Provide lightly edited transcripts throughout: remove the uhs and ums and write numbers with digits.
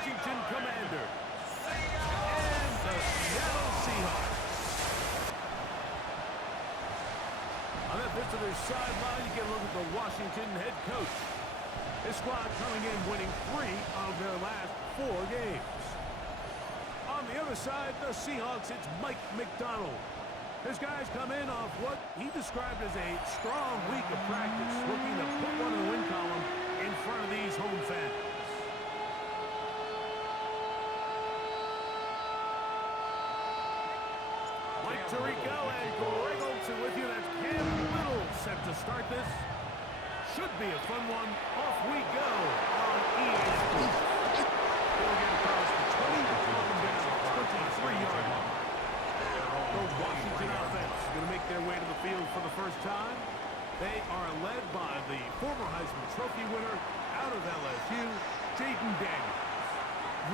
Washington Commanders and the Seattle Seahawks. On that visitor's sideline, you get a look at the Washington head coach. His squad coming in winning 3 of their last 4 games. On the other side, the Seahawks, it's Mike McDonald. His guys come in off what he described as a strong week of practice, looking to put one in the win column in front of these home fans. Mike Tirico and Greg Olsen with you. That's Cam Little set to start this. Should be a fun one. Off we go on EA Sports. They'll get across the 20 to down the 23-yard line. The Washington offense going to make their way to the field for the first time. They are led by the former Heisman Trophy winner out of LSU, Jaden Daniels.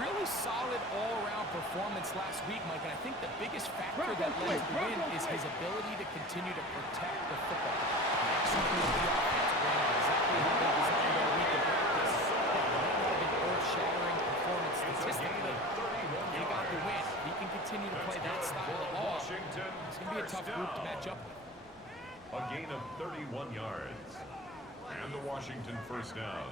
Really solid all-around performance last week, Mike, and I think the biggest factor that led to the win is his ability to continue to protect the football. Executed the offense, ran exactly how they designed their week of practice. That might not have been earth-shattering performance statistically. He got the win. He can continue to play that style of ball. It's going to be a tough group to match up with. A gain of 31 yards. And the Washington first down.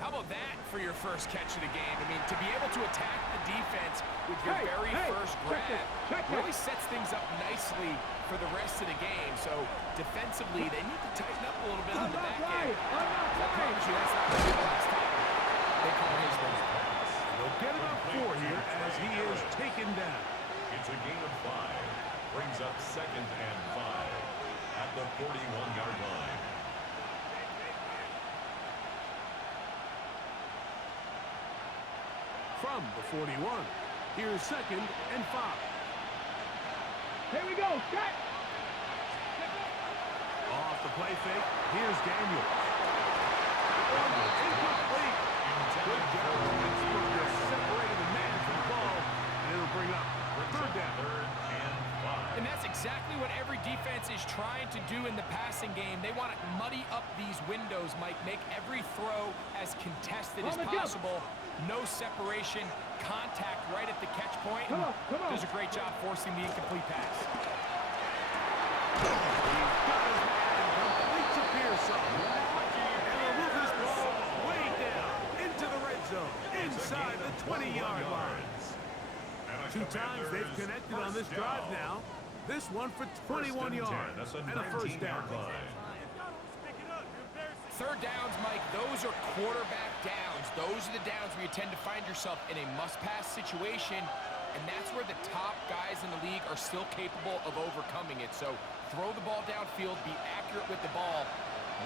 How about that for your first catch of the game? I mean, to be able to attack the defense with your very first grab really sets things up nicely for the rest of the game. So defensively, they need to tighten up a little bit on the back end. I promise you that's not going to be the last time they call his name. They'll get him up 4 here as he is taken down. It's a gain of 5. Brings up 2nd and 5 at the 41-yard line. From the 41, here's 2nd and 5. Here we go, set! Off the play fake, here's Daniels. Incomplete. Good job. It's separated the man from the ball, and it'll bring up 3rd down. 3rd and 5. And that's exactly what every defense is trying to do in the passing game. They want to muddy up these windows, Mike, make every throw as contested as possible. No separation, contact right at the catch point. Come on. Does a great job forcing the incomplete pass. He's got his man complete to Pearson. And he'll move this ball way down into the red zone, inside the 20-yard line. 2 times they've connected on this drive now. This one for 21 yards and a first down. 3rd downs, Mike, those are quarterback downs. Those are the downs where you tend to find yourself in a must-pass situation, and that's where the top guys in the league are still capable of overcoming it. So throw the ball downfield, be accurate with the ball.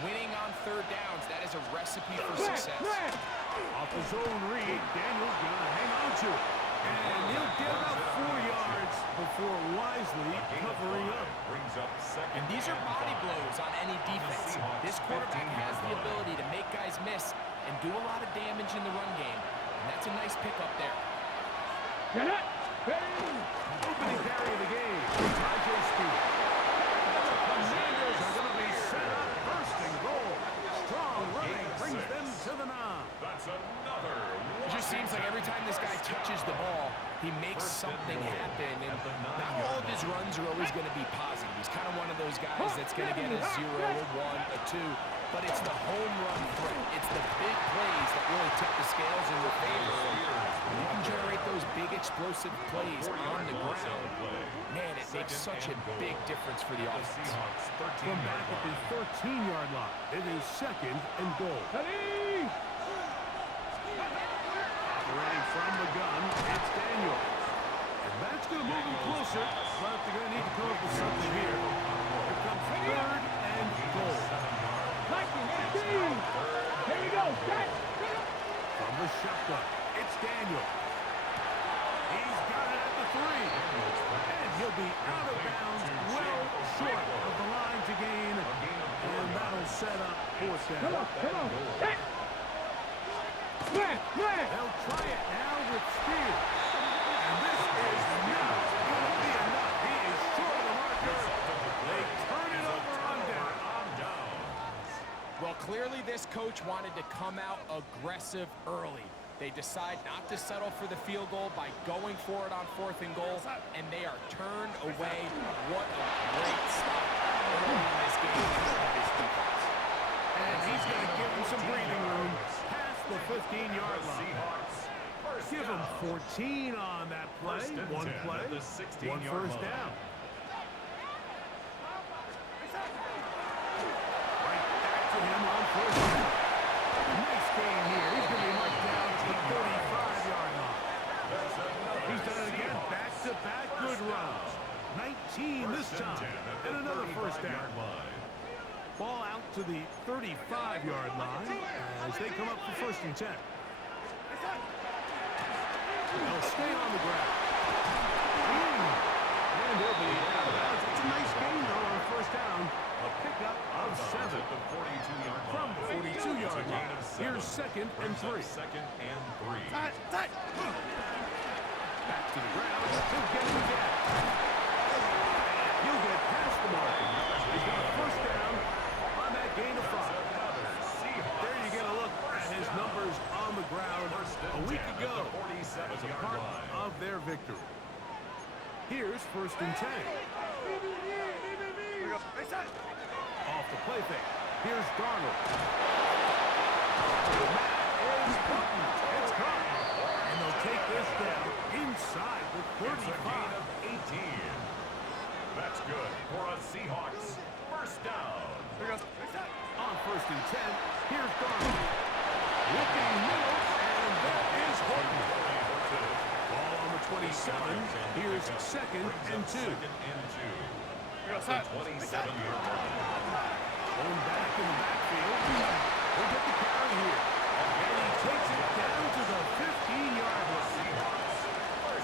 Winning on 3rd downs, that is a recipe for success. Off the zone read, Daniels going to hang on to it. And he'll get about 4 yards before wisely covering up. And these are body blows on any defense. This quarterback has the ability to make guys miss and do a lot of damage in the run game. And that's a nice pickup there. Opening carry of the game, Tajay Speed. The Commanders are going to be set up first and goal. Strong running brings them to the 9. That's another. It just seems like every time this guy touches the ball, he makes something happen. And not all of his runs are always going to be positive. He's kind of one of those guys that's going to get a 0, a 1, a 2. But it's the home run threat. It's the big plays that really tip the scales in your favor. And you can generate those big explosive plays on the ground. Man, it makes such a big difference for the offense. From back at the 13-yard line, it is 2nd and goal. Operating from the gun, it's Daniels. And that's going to move him closer, but they're going to need to come up with something here. Here comes 3rd and goal. Here we go, set! From the shotgun, it's Daniels. He's got it at the 3. And he'll be out of bounds, well short of the line to gain. And that'll set up 4th down. Come on, set! They'll try it now with Spears. And this is not going to be enough. He is short of the marker. They turn it over on down. Well, Well, clearly this coach wanted to come out aggressive early. They decide not to settle for the field goal by going for it on 4th and goal, and they are turned away. What a great stop early in this game by this defense. And he's going to give him some breathing room past the 15-yard line. Give him 14 on that play. One play, one first down. Right back to him on first down. Nice gain here. He's going to be marked down to the 35-yard line. He's done it again. Back-to-back good runs. 19 this time. And another first down. Ball out to the 35-yard line as they come up for 1st and 10. They'll stay on the ground. And they'll be out of bounds. It's a nice gain, though, on 1st down. A pickup of 7 from the 42-yard line. Here's 2nd and 3. Back to the ground. He'll get it again. He'll get past the mark. He's got a 1st down on that gain of 5. There you get a look at his numbers on the ground a week ago as a part of their victory. Here's 1st and 10. Off the play fake. Here's Darnold. That is Button. It's caught. And they'll take this down inside the 35. 18. That's good for a Seahawks 1st down. On 1st and 10, here's Darnold. Looking middle, and that is Horton. Ball on the 27. Here's 2nd and 2. Going back in the backfield. He'll get the carry here. And he takes it down to the 15-yard line.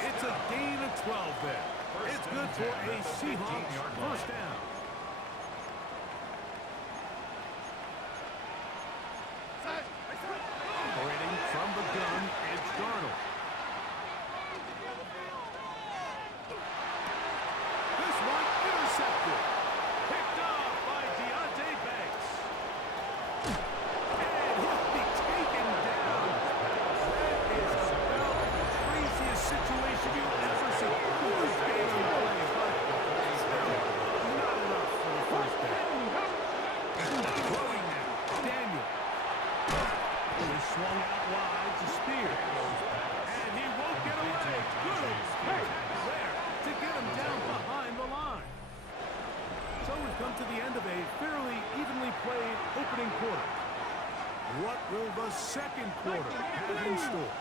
It's a gain of 12 there. It's good for a Seahawks 1st down. Operating from the gun, it's Darnold. This one intercepted. Picked off by Deontay Banks. And he'll be taken down. That is about the craziest situation you'll ever see. This game play, but still not enough for the 1st down. Throwing now, Daniel. He swung out wide to Spears. And he won't get away. Good tackle there to get him down behind the line. So we've come to the end of a fairly evenly played opening quarter. What will the 2nd quarter have in store?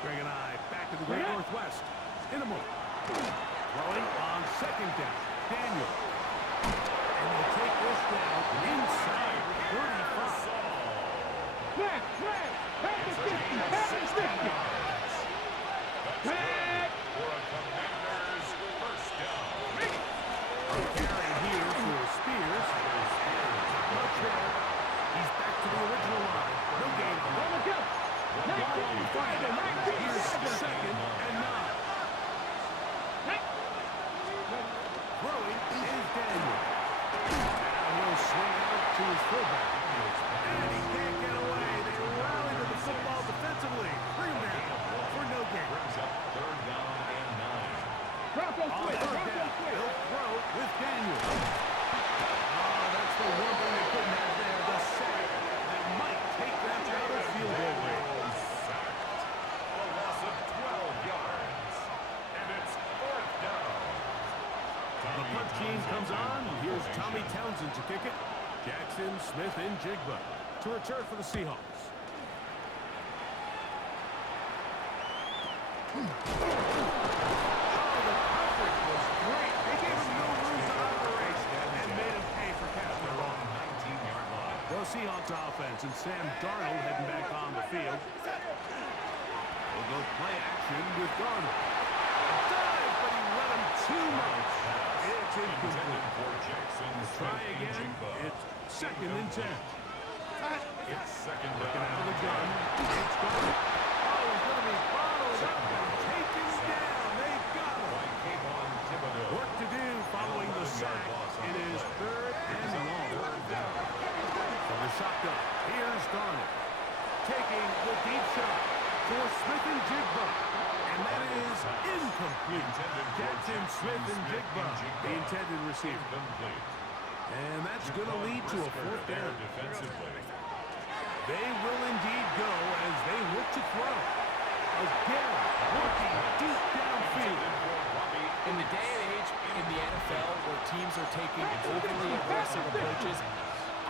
Greg and I back to the Great Northwest in a moment. Throwing on 2nd down. Daniel. And they'll take this down inside 35. Back, back the 50, back the 50. Back. For a Commanders 1st down. Carry here for Spears. Not there. He's back to the original line. No gain on that. Let's go. Here's 2nd and 9. Throwing is Daniel. Now he'll swing out to his fullback. And he can't get away. They rally to the football defensively. Bring him down for no gain. Brings up 3rd down and 9. Bronco On switch, 3rd Bronco down, switch. he'll throw with Daniel. Oh, that's the one thing they couldn't have there. The sack that might take them out of field goal range. Sacked. A loss of 12 yards. And it's 4th down. The punt team comes on. Here's Tommy Townsend to kick it. Jackson, Smith, and Jigba to return for the Seahawks. Oh, the coverage was great. They gave him no room to operate and made him pay for catching the ball. 19-yard line. The Seahawks offense and Sam Darnold heading back on the field. We'll go play action with Darnold. Dive, but he let him too much. It's incomplete. For Jackson, Try again. It's 2nd and 10. It's 2nd Looking down. out of the gun. It's Darnold. Oh, he's going to be bottled up and taken down. They've got him. Work to do following the sack. It is 3rd and long. From the shotgun. receiver. Incomplete. And that's going to lead to a fourth down. Defensively. They will indeed go as they look to throw. Again, working deep downfield. In the day and age in the NFL where teams are taking overly aggressive approaches,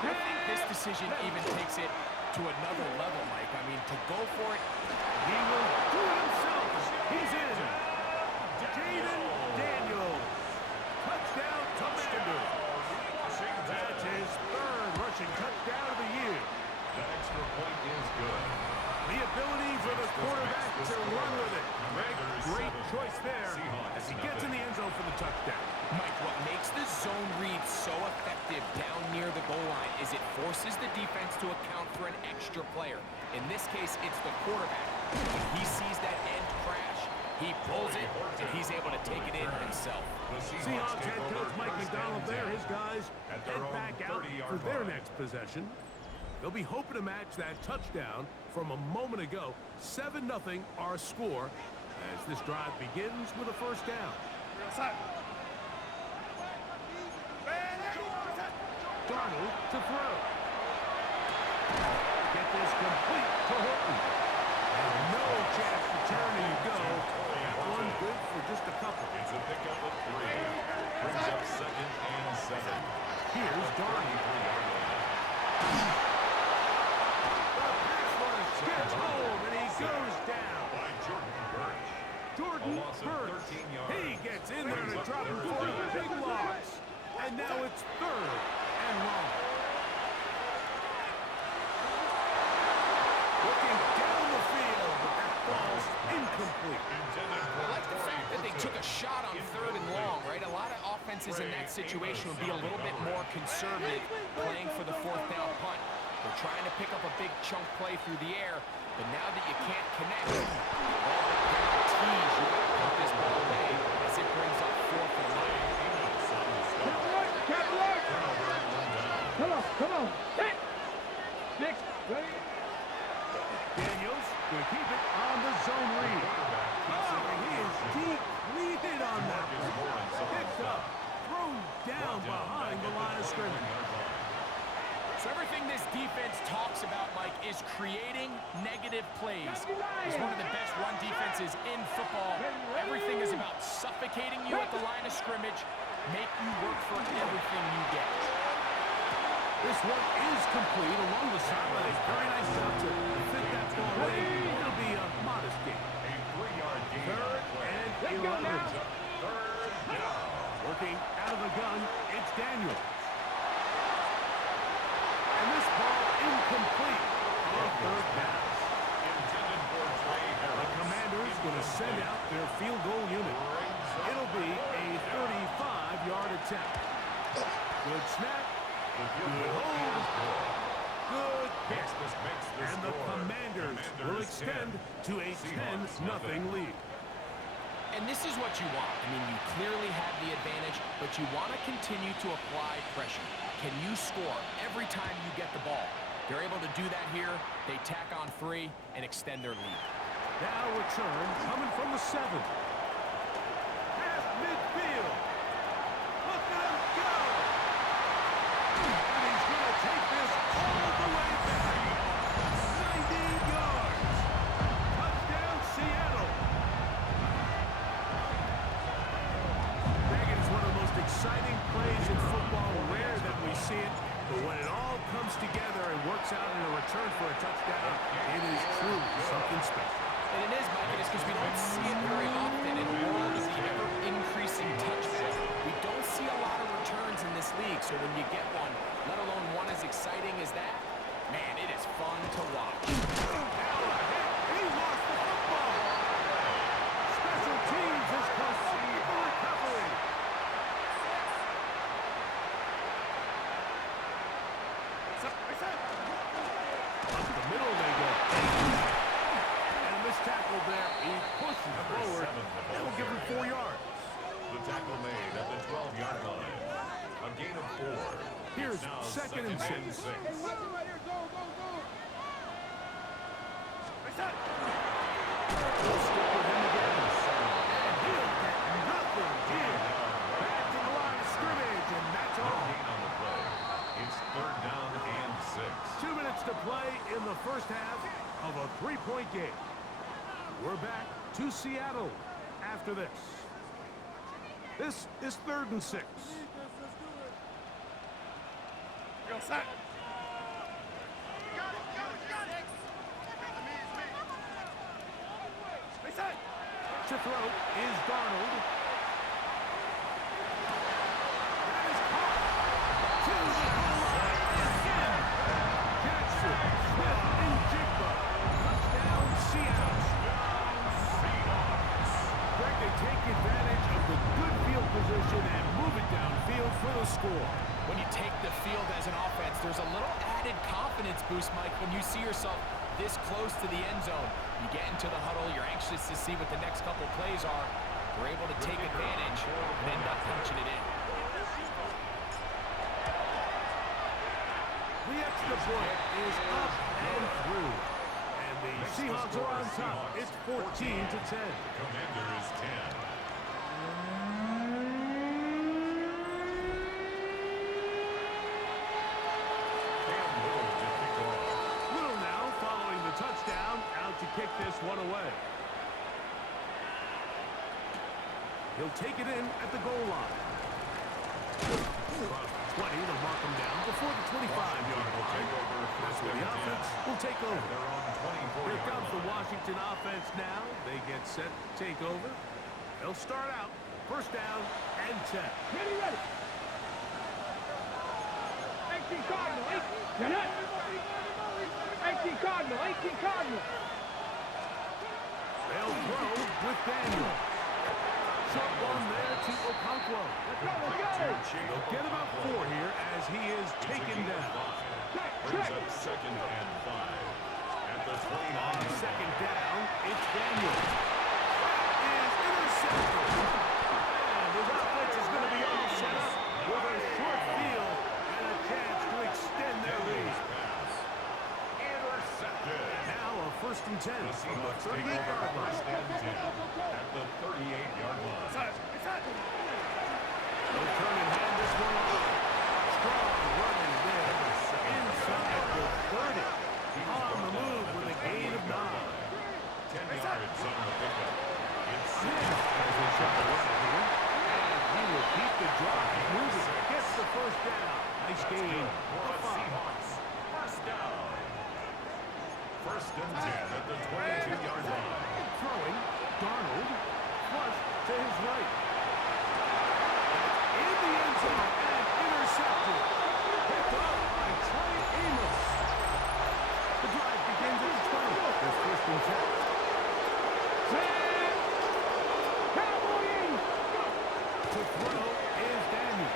I think this decision even takes it to another level, Mike. I mean, to go for it. He will do it himself. He's in. Jaden Daniels. Touchdown, Commanders. That's his third rushing touchdown of the year. That extra point is good. The ability for the quarterback to run with it. Great choice there as he gets in the end zone for the touchdown. Mike, what makes the zone read so effective down near the goal line is it forces the defense to account for an extra player. In this case, it's the quarterback. When he sees that end crash, he pulls it, and he's able to take it in himself. Seahawks head coach Mike McDonald there. His guys head back out for their next possession. They'll be hoping to match that touchdown from a moment ago. 7-0 our score as this drive begins with a first down. Darnold to throw. Get this complete to Horton. And no chance to turn and go. That one good for just a couple. It's a pickup of 3. Brings up 2nd and 7. Here's Darnold. Gets home and he goes down. By Jordan Birch. Jordan A loss of Birch. 13 yards. He gets in there to drop him for a big loss. And now it's 3rd and long. Looking down the field, but that ball's incomplete. I like the fact that they took a shot on 3rd and long, right? A lot of offenses in that situation would be a little bit more conservative playing for the 4th down punt. They're trying to pick up a big chunk play through the air, but now that you can't connect, all that guarantees you got to put this ball away as it brings up 4th and long. Come on. Hit. 6, ready? Daniels will keep it on the zone read. Oh, he is depleted on that one. Picked up, thrown down behind the line of scrimmage. So everything this defense talks about, Mike, is creating negative plays. It's one of the best run defenses in football. Everything is about suffocating you at the line of scrimmage, make you work for everything you get. This one is complete along the sideline. Very nice job to fit that ball in. It'll be a modest gain. A 3-yard gain. 3rd and 11. 3rd down. Working out of the gun, it's Daniels. And this ball incomplete on 3rd down. Intended for Trey The Harris. Commanders going to send out their field goal unit. It'll be a 35-yard attempt. Good snap. Good hold. Good catch. And the Commanders will extend to a 10-0 lead. And this is what you want. I mean, you clearly have the advantage, but you want to continue to apply pressure. Can you score every time you get the ball? They're able to do that here. They tack on 3 and extend their lead. Now return coming from the 7. Half midfield. Look at him go. And he's going to take this all the way back. 90 yards. Touchdown, Seattle. That is one of the most exciting plays in football. Rare that we see it, but when it all comes together and works out in a return for a touchdown, it is truly something special. And it is, Mike, it is because we don't see it very often in a world of the ever-increasing touch play. We don't see a lot of returns in this league, so when you get one, let alone one as exciting as that, man, it is fun to watch. He lost the football. Special teams has conceded the recovery. Up the middle they go. And this tackle there, he pushes forward. That'll give him 4 yards. The tackle made at the 12-yard line. A gain of 4. Here's Now 2nd and 6. Hey, watch it right here. Go. We'll stick with him again. And he'll get nothing here. Back to the line of scrimmage. in the first half of a three-point game. We're back to Seattle after this. This is 3rd and 6. To throw is Darnold. That is caught. To the goal line again. Jackson, Smith, and Jigba. Touchdown, Seattle. Greg, they take advantage of the good field position and move it downfield for the score. When you take the field as an offense, there's a little added confidence boost, Mike, when you see yourself this close to the end zone. You get into the huddle, you're anxious to see what the next couple plays are. You're able to take advantage and end up punching it in. The extra point is up and through. And the Seahawks are on top. It's 14-10. Commanders 10. Touchdown, out to kick this one away. He'll take it in at the goal line. Across the 20, they'll mark him down before the 25-yard line. That's where the offense will take over. Here comes the Washington offense now. They get set to take over. They'll start out. First down and 10. Ready, ready. 18 Cardinal, 18. You're not. 18 Cardinal, 18 Cardinal. They'll throw with Daniel. Short one there to Okonkwo. They'll get about 4 here as he is taken down. Brings up 2nd and 5. At the 29. Second down, it's Daniel. That is intercepted. And his offense is going to be all set up with a short field and a chance to extend their lead. Now a 1st and 10 from the 38-yard line. First and 10 at the 38-yard line. They'll turn and hand this one off. Strong running there. Inside the 30. On the move with a gain of 9. 10 yards on the pickup. It's As they shut the run here. And he will keep the drive moving. Gets the first down. Nice gain. for the Seahawks. First down. 1st and 10 at the 22-yard line. Throwing. Darnold. Flush to his right. In the end zone and intercepted. Picked up by Trey Amos. The drive begins at the 20. There's 1st and 10. To throw is Daniel.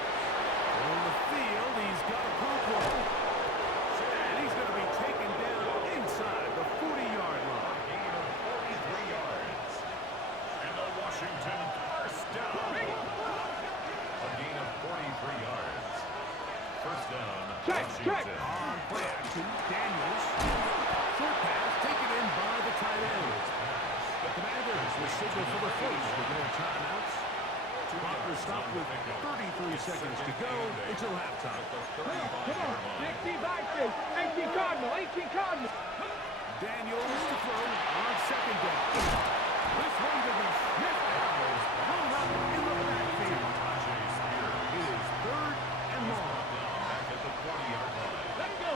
On the field, he's got a Okonkwo. And he's going to be taken down inside the 40-yard line. Gain of 43 yards. And the Washington first down. A gain of 43 yards. First down, Washington. On play action, Daniels. Short pass taken in by the tight end. The Commanders will signal for the first with no timeouts. Clock will stop with 33 seconds to go until halftime. Come on, 16 back there. 18 Cardinal, 18 Cardinal. Daniels to throw on 2nd down. This one to be sniffed out. Thrown up in the backfield. It is 3rd and long. Back at the 40-yard line. Let's go.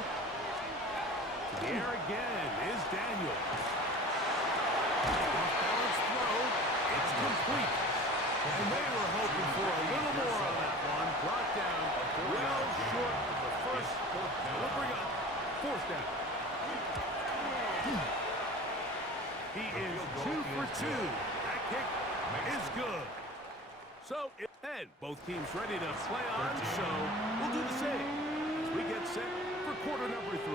To the air again is Daniel. Off balance throw. It's complete. And they were hoping for a little more on that one. Brought down well short of the first. They'll bring up 4th down. He is 2 for 2. That kick is good. So, and both teams ready to play on, so we'll do the same as we get set for quarter number 3.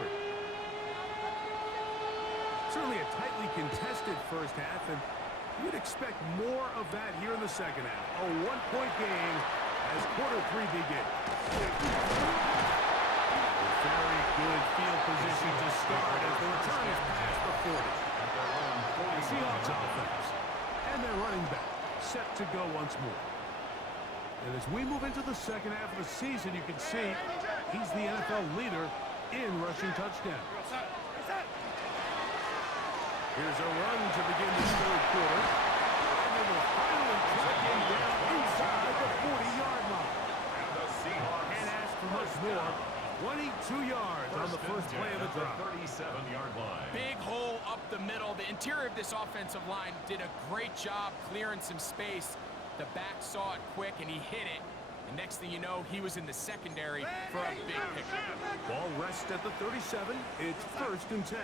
Certainly a tightly contested first half, and you'd expect more of that here in the second half. A 1-point game as quarter 3 begins. Very good field position to start as the return is past the 40. The Seahawks offense and their running back set to go once more. And as we move into the second half of the season, you can see he's the NFL leader in rushing touchdowns. Here's a run to begin this third quarter. And they will finally track him down inside the 40-yard line. And the Seahawks Can't ask for much more. 22 yards on the first play of the drive. 37-yard line. Big hole up the middle. The interior of this offensive line did a great job clearing some space. The back saw it quick, and he hit it. And next thing you know, he was in the secondary for a big pickup. Ball rests at the 37. It's 1st and 10.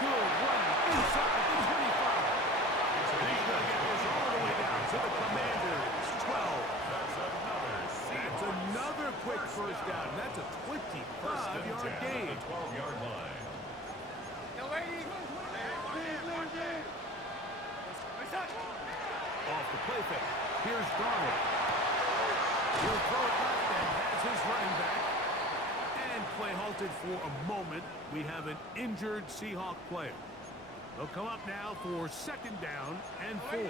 Good run inside the 25. He's going to get this all the way down to the Commanders. 12. That's another quick first down. That's a 25-yard gain. The 12-yard line. Off the play fake. Here's Darnold. He'll throw it left and has his running back. And play halted for a moment. We have an injured Seahawk player. They'll come up now for 2nd down and 4. Operating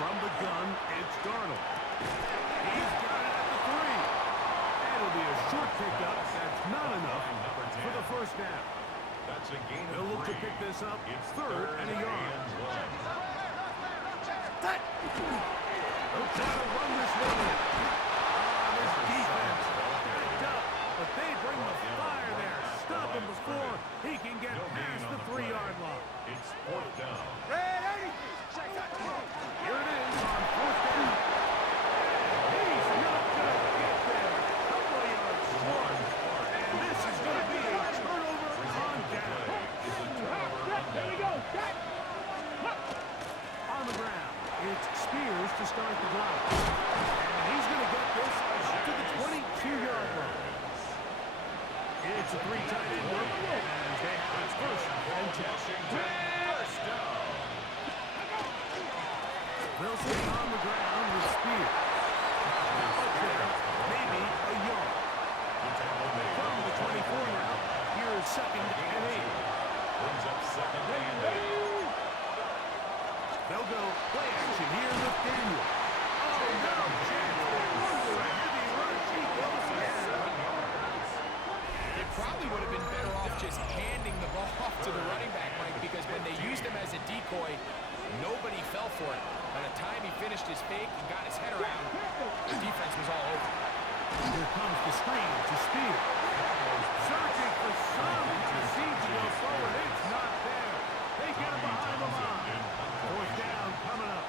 from the gun, it's Darnold. He's got it at the 3. It'll be a short pickup. That's not enough for the first down. That's a gain They'll of look to 3. pick this up. It's 3rd and a yard. They'll try to run this one in. This defense backed up, but they bring the fire there. Stop him before he can get past the 3-yard line. It's 4th down. Here it is on 4th down. He's not going to get there. Couple of yards short. And this is going to be a turnover on down. There we go. On the ground, it's Spears to start the drive. And he's going to get this to the 22-yard line. It's a 3-tight end look, and they have its 1st and 10. First down. They'll stay on the ground with Spears. Up there, maybe a yard. From the 24 now, here is 2nd and 8. Brings up 2nd and 8. They'll go play action here with Daniel. Oh, no chance. Under a heavy rush. He goes again. They probably would have been better off just handing the ball off to the running back, Mike, because when they used him as a decoy, nobody fell for it. By the time he finished his fake and got his head around, the defense was all over. Here comes the screen to Spears. Searching for something to see to go forward. It's not there. They get him behind the line. 4th down coming up.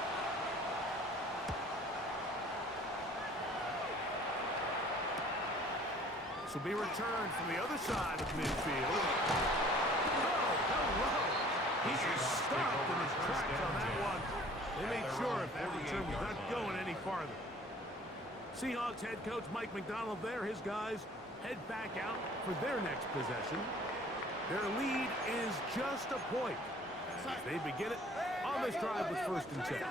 This will be returned from the other side of midfield. Oh, hello. He just stopped in his tracks on that one. They made sure if that return was not going any farther. Seahawks head coach Mike McDonald there. His guys head back out for their next possession. Their lead is just a point. As they begin it on this drive with 1st and 10.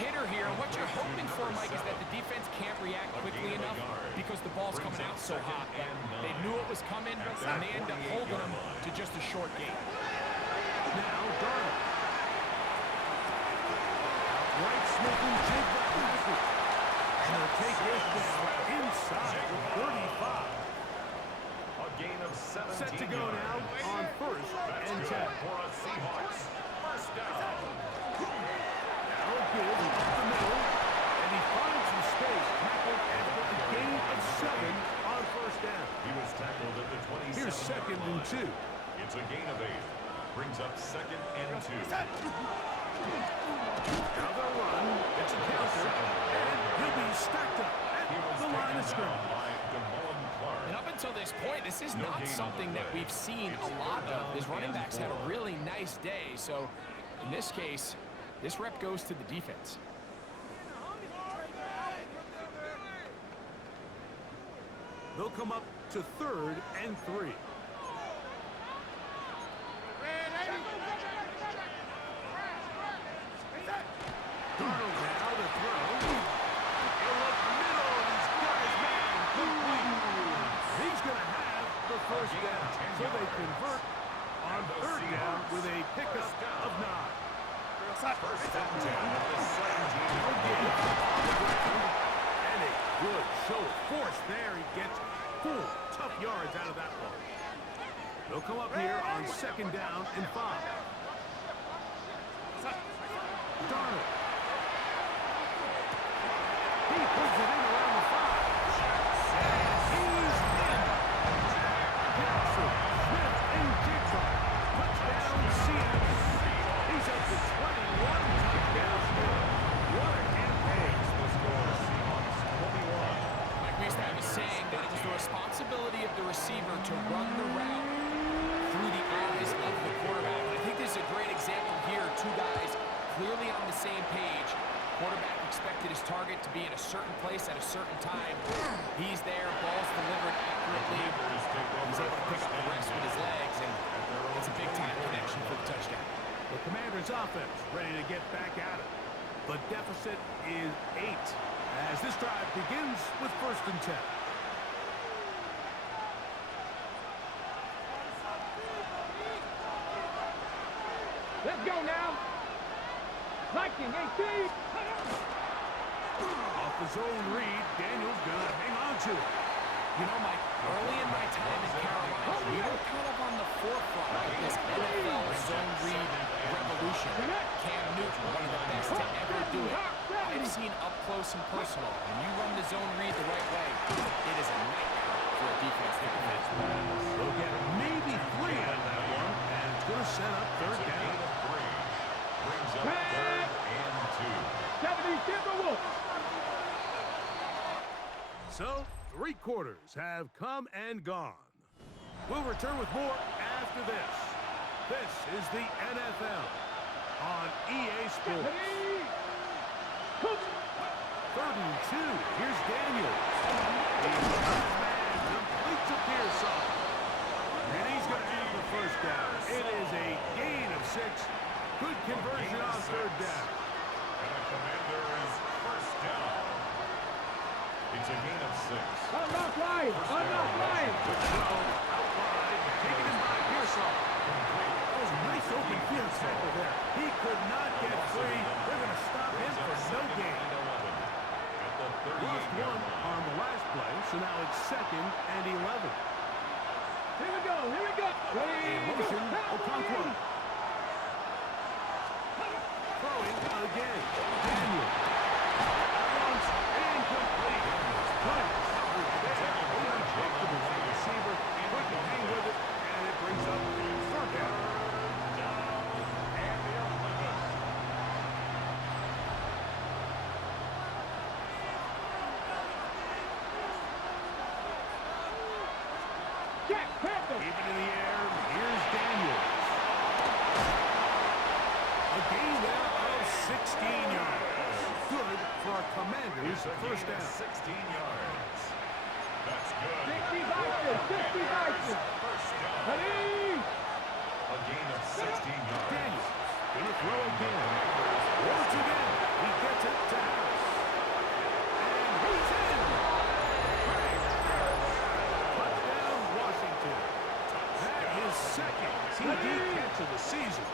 Hitter here, and what you're hoping for, Mike, is that the defense can't react quickly enough because the ball's coming out so hot. But they knew it was coming, and they end up holding them to just a short gain. Now Darnold. Right smoking jig that passes. And they'll take this down inside the 35. A gain of 17 Set to go now on 1st and 10. for a Seahawks. First down. Give up the middle, and he finds some space, tackled after a gain of 7 on 1st down. He was tackled at the 27. Here's 2nd and 2. It's a gain of 8. Brings up 2nd and 2. Now they'll run. It's a counter, and he'll be stacked up at the line of scrimmage. And up until this point, this is not something that we've seen a lot of. His running backs had a really nice day, so in this case, this rep goes to the defense. They'll come up to 3rd and 3. Darnold now to throw. He'll look middle, and he's got his man complete. He's going to have the first down. So they convert on third down with a pickup of 9. First and 10 at the 17. No give on the ground. And a good show of force there. He gets 4 tough yards out of that one. They'll come up here on second down and 5. Darnold. He puts it in around the 5. He's in. Jackson, Smith, and Jigba. Touchdown, Seattle. He's up to 21 touchdowns now. What a campaign. The score, Seahawks 21. Like we used to have a saying that it was the responsibility of the receiver to run the route through the eyes of the quarterback. And I think this is a great example here. 2 guys clearly on the same page. Quarterback expected his target to be in a certain place at a certain time. He's there, ball's delivered accurately. He's able to pick up the rest with his legs, and it's a big-time connection for the touchdown. The Commanders' offense ready to get back at it. The deficit is 8 as this drive begins with first and 10. Let's go now. Viking 18. Off the zone read, Daniel's gonna hang on to it. You know, Mike, early in my time in Carolina, we were kind of on the forefront of this NFL zone read revolution. Cam Newton, one of the best to ever do it. I've seen up close and personal. When you run the zone read the right way, it is a nightmare for a defense to defend. They'll get maybe 3 out of that one, and it's gonna set up third down. Brings up third and 2. 70 Timberwolves. So, 3 quarters have come and gone. We'll return with more after this. This is the NFL on EA Sports. Third and 2. Here's Daniels. Man completes a Pearson. And he's going to have the first down. It is a gain of 6. Good conversion on third down. And the Commander is first down. It's a gain of 6. I'm not flying. I'm not flying. Good throw out wide. Taken in by Pearson. That was a nice open field center there. He could not get free. They're going to stop him for no gain. Lost 1 on the last play, so now it's second and 11. Here we go. Here we go. In motion, Okonkwo. Throwing again. Daniel. Once incomplete. Good coverage there. Unpredictable for the receiver. Quick to hang with it, and it brings up third down. Jack Panther. Keep it in the air. Here's Daniels. A gain there of 16 yards. Good for our Commanders' first down. 16 yards. That's good. 60 Vikings. 60 Vikings. First down. Honey. A gain of 16 yards. Daniels gonna throw again. Once again, he gets it to Harris. And he's in. Touchdown, Washington. That is second TD catch of the season.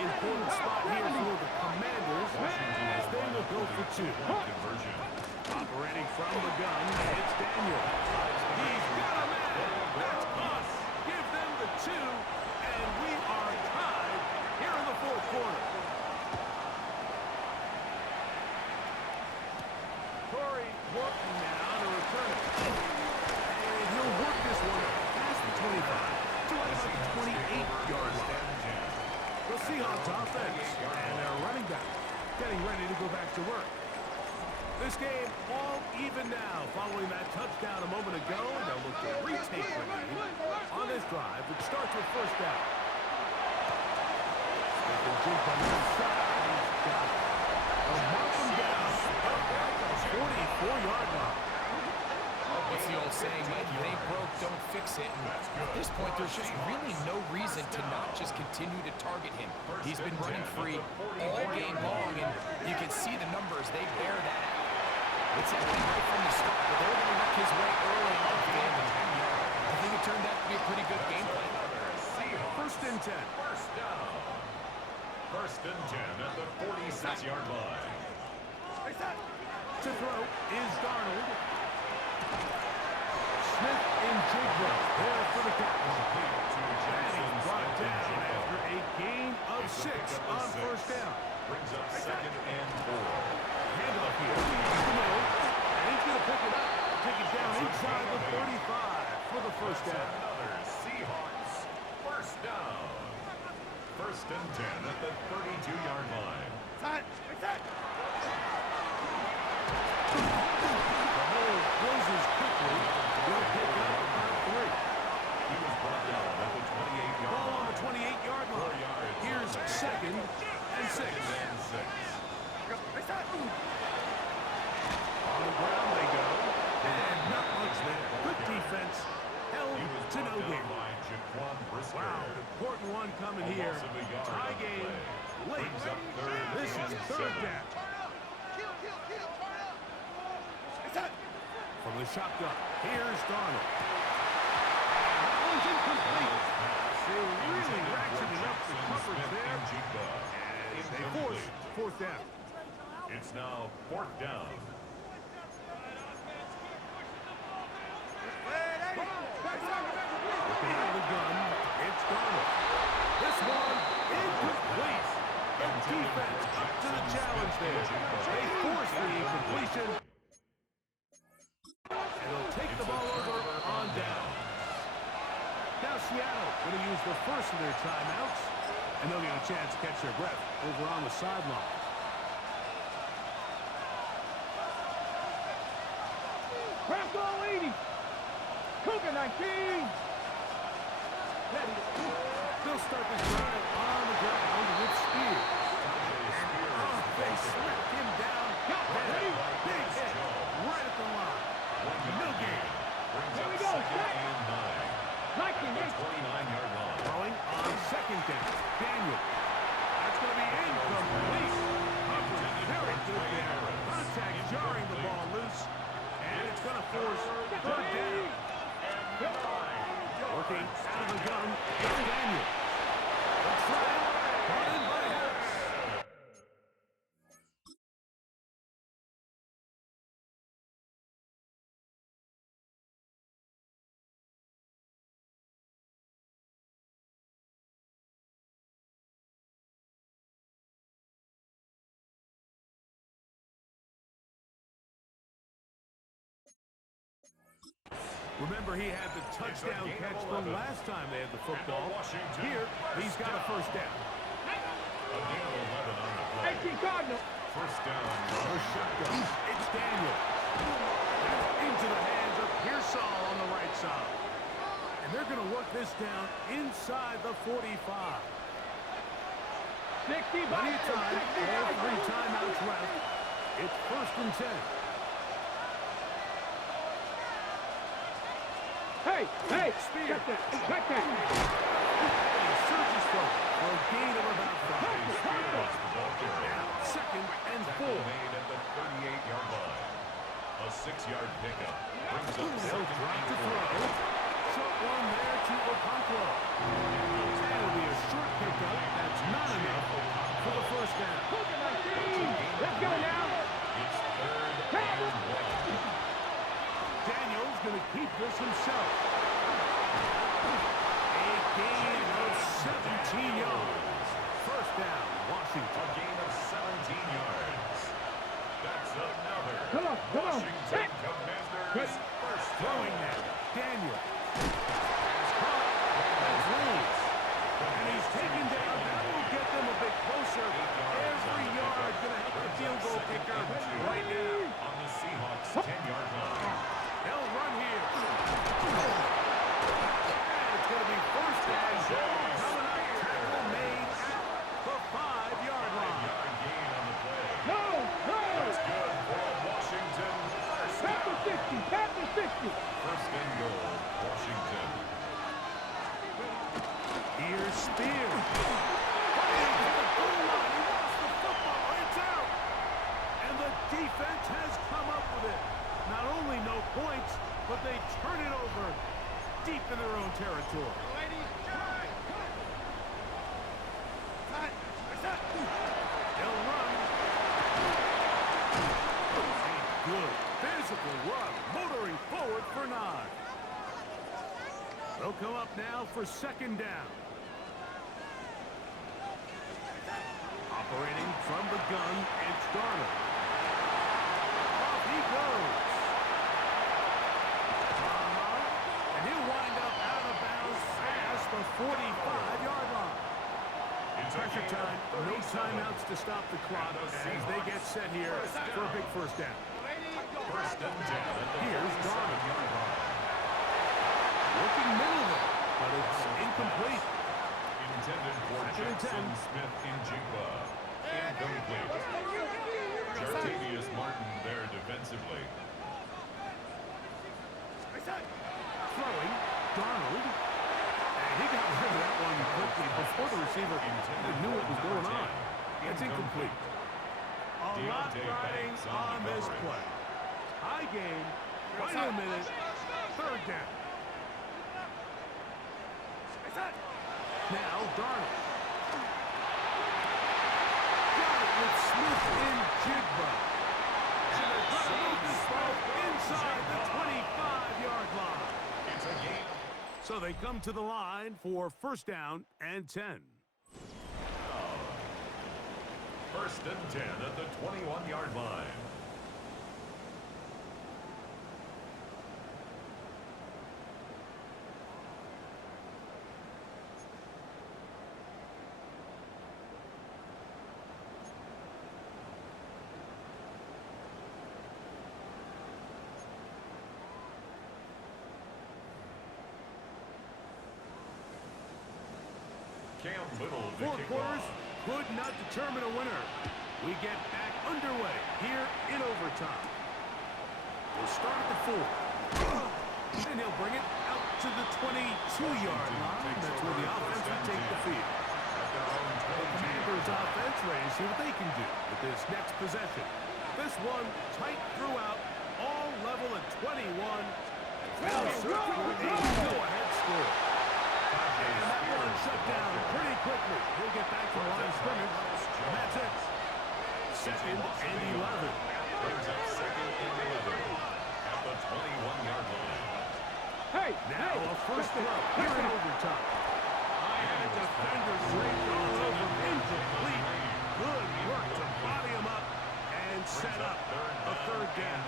Important spot here for the Commanders as they will go for 2. Conversion. Operating from the gun, it's Daniel. He's got a man. That's us. Give them the 2, and we are tied here in the fourth quarter. Corey working now to return it. And he'll work this one past the 25 to about the 28-yard line. The Seahawks offense and their running back getting ready to go back to work. This game all even now following that touchdown a moment ago. They'll look to retake the lead on this drive, which starts with first down. Stepping deep on the inside. He's got it. They'll mark him down up at the 44-yard line. What's the old saying, Mike? If it ain't broke, don't fix it. And at this point, there's just really no reason to not just continue to target him. He's been running free all game long, and you can see the numbers. They bear that out. It's happening right from the start, but they're going to work his way early in the game. I think it turned out to be a pretty good game plan. First and and 10. First down. First and 10 at the 46-yard line. To throw is Darnold. Smith and Jigba there for the catch. And he's brought down after a gain of 6 on first down. Brings up second and 4. Hand off here. He's the middle. And he's going to pick it up. Take it down inside the 35 for the first down. Another Seahawks. First down. First and 10 at the 32-yard line. The hole closes quickly. They'll pick up about 3. He was brought down at the 28-yard Ball line. on the 28-yard line. Here's second and 6. On the ground they go. And not much there. Good defense. Held to no gain. Wow, important one coming here. Tie game late. This is third down. From the shotgun, here's Darnold. One's incomplete. They really ratcheted up the coverage there. And they force fourth down. It's now fourth down. Looking out of the gun, it's Darnold. This one incomplete. The defense up to the challenge there. They force the incompletion. And they'll take the ball over on down. Now Seattle going to use the first of their timeouts. And they'll get a chance to catch their breath over on the sideline. Crack all 80. Cougar 19. They'll start this drive on the ground with Spears. Oh, they slipped him down. Big hit right at the line. No gain. Here we go. Set. 29-yard line. Throwing on second down. Daniel. That's going to be incomplete. Humphrey very good there. Contact jarring the ball loose. And it's going to force third down. Working out of the gun is Daniel. The flag brought in by Harris. Remember, he had the touchdown catch the last time they had the football. Here, he's got a first down. A gain of 11 on the play. 18 Cardinal. First down. The shotgun. It's Daniel. That's into the hands of Pearsall on the right side. And they're going to work this down inside the 45. 60 Plenty of time. All 3 timeouts left. It's first and 10. Hey, Spear. check that. And he surges forward for a gain of about 5. Now, second and 4. Made at the 38-yard line. A 6-yard pickup. Brings up They'll second drop and to 4. throw. Short one there to Okonkwo. That'll be a short pickup. That's not enough for the first down. Let's go now. It's third and 1. Daniel's going to keep this himself. A gain of 17 yards. First down, Washington. A gain of 17 yards. That's another. Come on. Washington Commanders first Throwing that. Daniel. Has caught. That's Reeves. And he's taken down. That will get them a bit closer. Every yard going to help the field goal kicker right now. on the Seahawks 10-yard line. They'll run here. And it's going to be first and goal. Coming up, tackle made at the 5-yard line. 5-yard gain on the play. No. That's good for Washington. Tap the 60. First and goal, Washington. Here's Spear. Fighting to the goal line. He lost the football. It's out. And the defense has come up with it. Not only no points, but they turn it over deep in their own territory. for second down. Operating from the gun, it's Darnold. Off he goes. And he'll wind up out of bounds past the 45-yard line. Pressure time, no timeouts to stop the clock as they get set here for a big first down. First and 10. Here's Darnold. Working middle there, but it's incomplete. Intended for Jackson Smith-Njigba. Incomplete. Jartavius Martin there defensively. Throwing, Darnold. And he got rid of that one quickly before the receiver knew what was going on. It's incomplete. A lot riding on this play. High game, final minute, third down. Now Darnold. Got it with Smith-Njigba. And they're going to move this ball inside the 25-yard line. It's a game. So they come to the line for first down and 10. First and 10 at the 21-yard line. Cam Little to Four kick quarters off. could not determine a winner. We get back underway here in overtime. We'll start at the 4. And he'll bring it out to the 22-yard line. That's where the offense will take the field. The Commanders' offense ready to see what they can do with this next possession. This one tight throughout, all level at 21. They'll search for a go-ahead score. And that one shut down pretty quickly. He'll get back to the line of scrimmage. And that's it. Second and 11. Brings up second and 11 at the 21-yard line. Hey, Now a first throw here in overtime. And a defender draped all over him. Incomplete. Good work to body him up and set up a third down.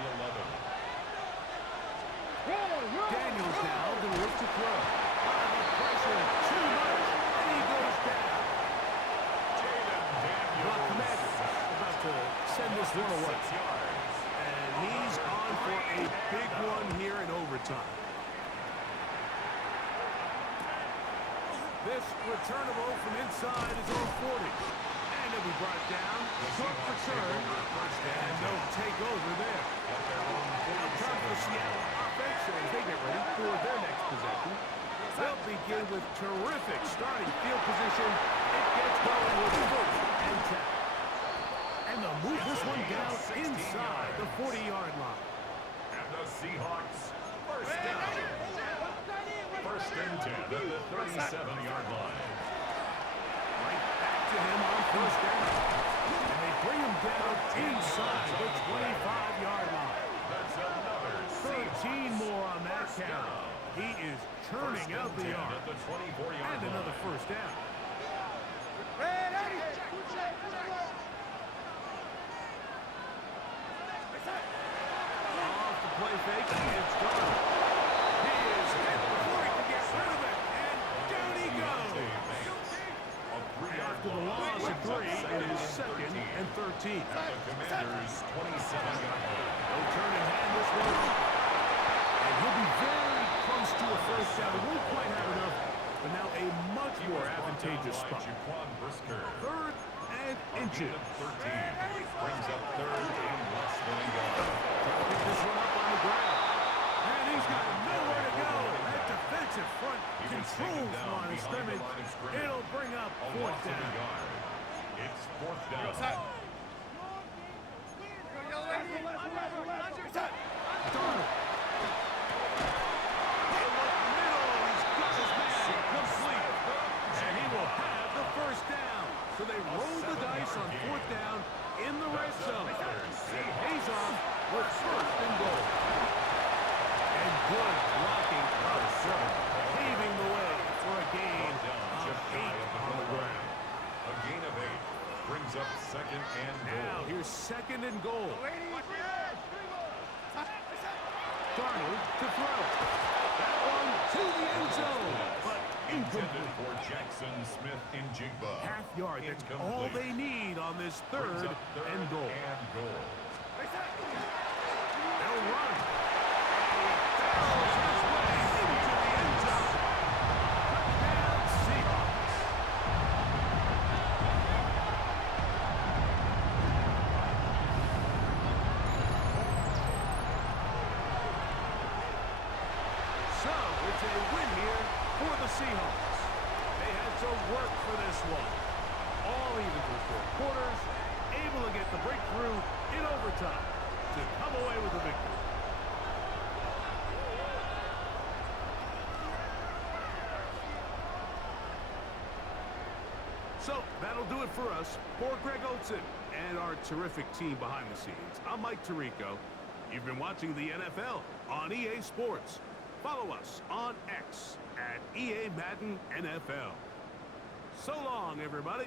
Daniels now going to look to throw. The pressure too much, and he goes down. The Commanders about to send this one away. And he's on for a big one here in overtime. This returnable from inside is on 40. And it'll be brought down. Short return. And no takeover there. Now time for Seattle offense as they get ready for their next possession. They'll begin with terrific starting field position. It gets going with first and 10. And they'll move this one down inside the 40-yard line. And the Seahawks first down. First and 10 at the 37-yard line. Right back to him on first down. And they bring him down inside the 25-yard line. That's another 13 more on that count. He is churning out the yard. at the 24-yard And another line. first down. Off the play fake, it's Darnold. He is hit before he can get rid of it, and down he goes. After the loss of 3, it is second and 13. At the Commanders' 27-yard line. No turning hand this one. And he'll be very close to a first down. Won't quite have enough, but now a much more advantageous spot. Jaquan Brisker. Third and inches. 13 brings up third and less than a yard. Pick this one up on the ground. And he's got nowhere to go. That defensive front controls line of scrimmage. It'll bring up A fourth loss of a down. yard. It's fourth down. Darnold. In the middle, he's got his man complete. And he will have the first down. So they roll the dice on fourth down in the red zone. And pays off with first and goal. And good blocking up front, paving the way for a and Now goal. here's second and goal. Darnold to throw. That one to the end zone, but Intended incomplete. for Jackson Smith-Njigba. Half yard, that's Incomplete. all they need on this Brings third up third and goal. and goal. They'll run. Barrels his way into the end zone. Touchdown, Seahawks. So, it's a win here for the Seahawks. They had to work for this one. All even through four quarters, able to get the breakthrough in overtime to come away with the victory. So, that'll do it for us. For Greg Olson and our terrific team behind the scenes, I'm Mike Tirico. You've been watching the NFL on EA Sports. Follow us on X at EA Madden NFL. So long, everybody.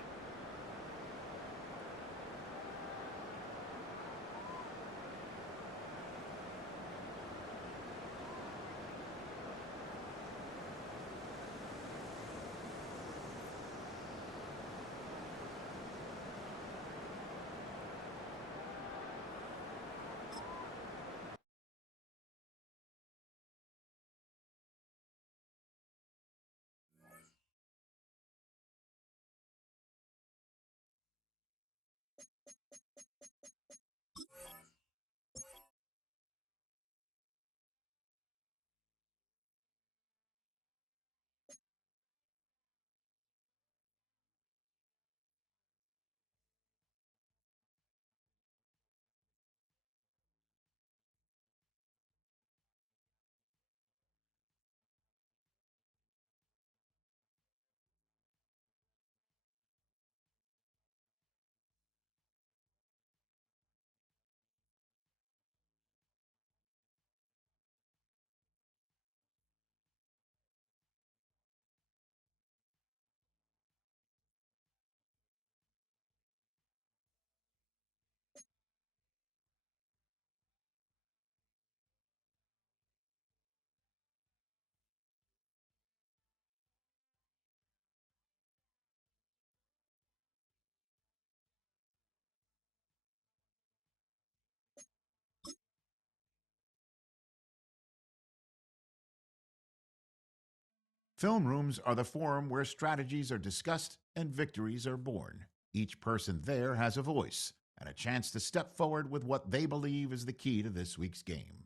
Film rooms are the forum where strategies are discussed and victories are born. Each person there has a voice and a chance to step forward with what they believe is the key to this week's game.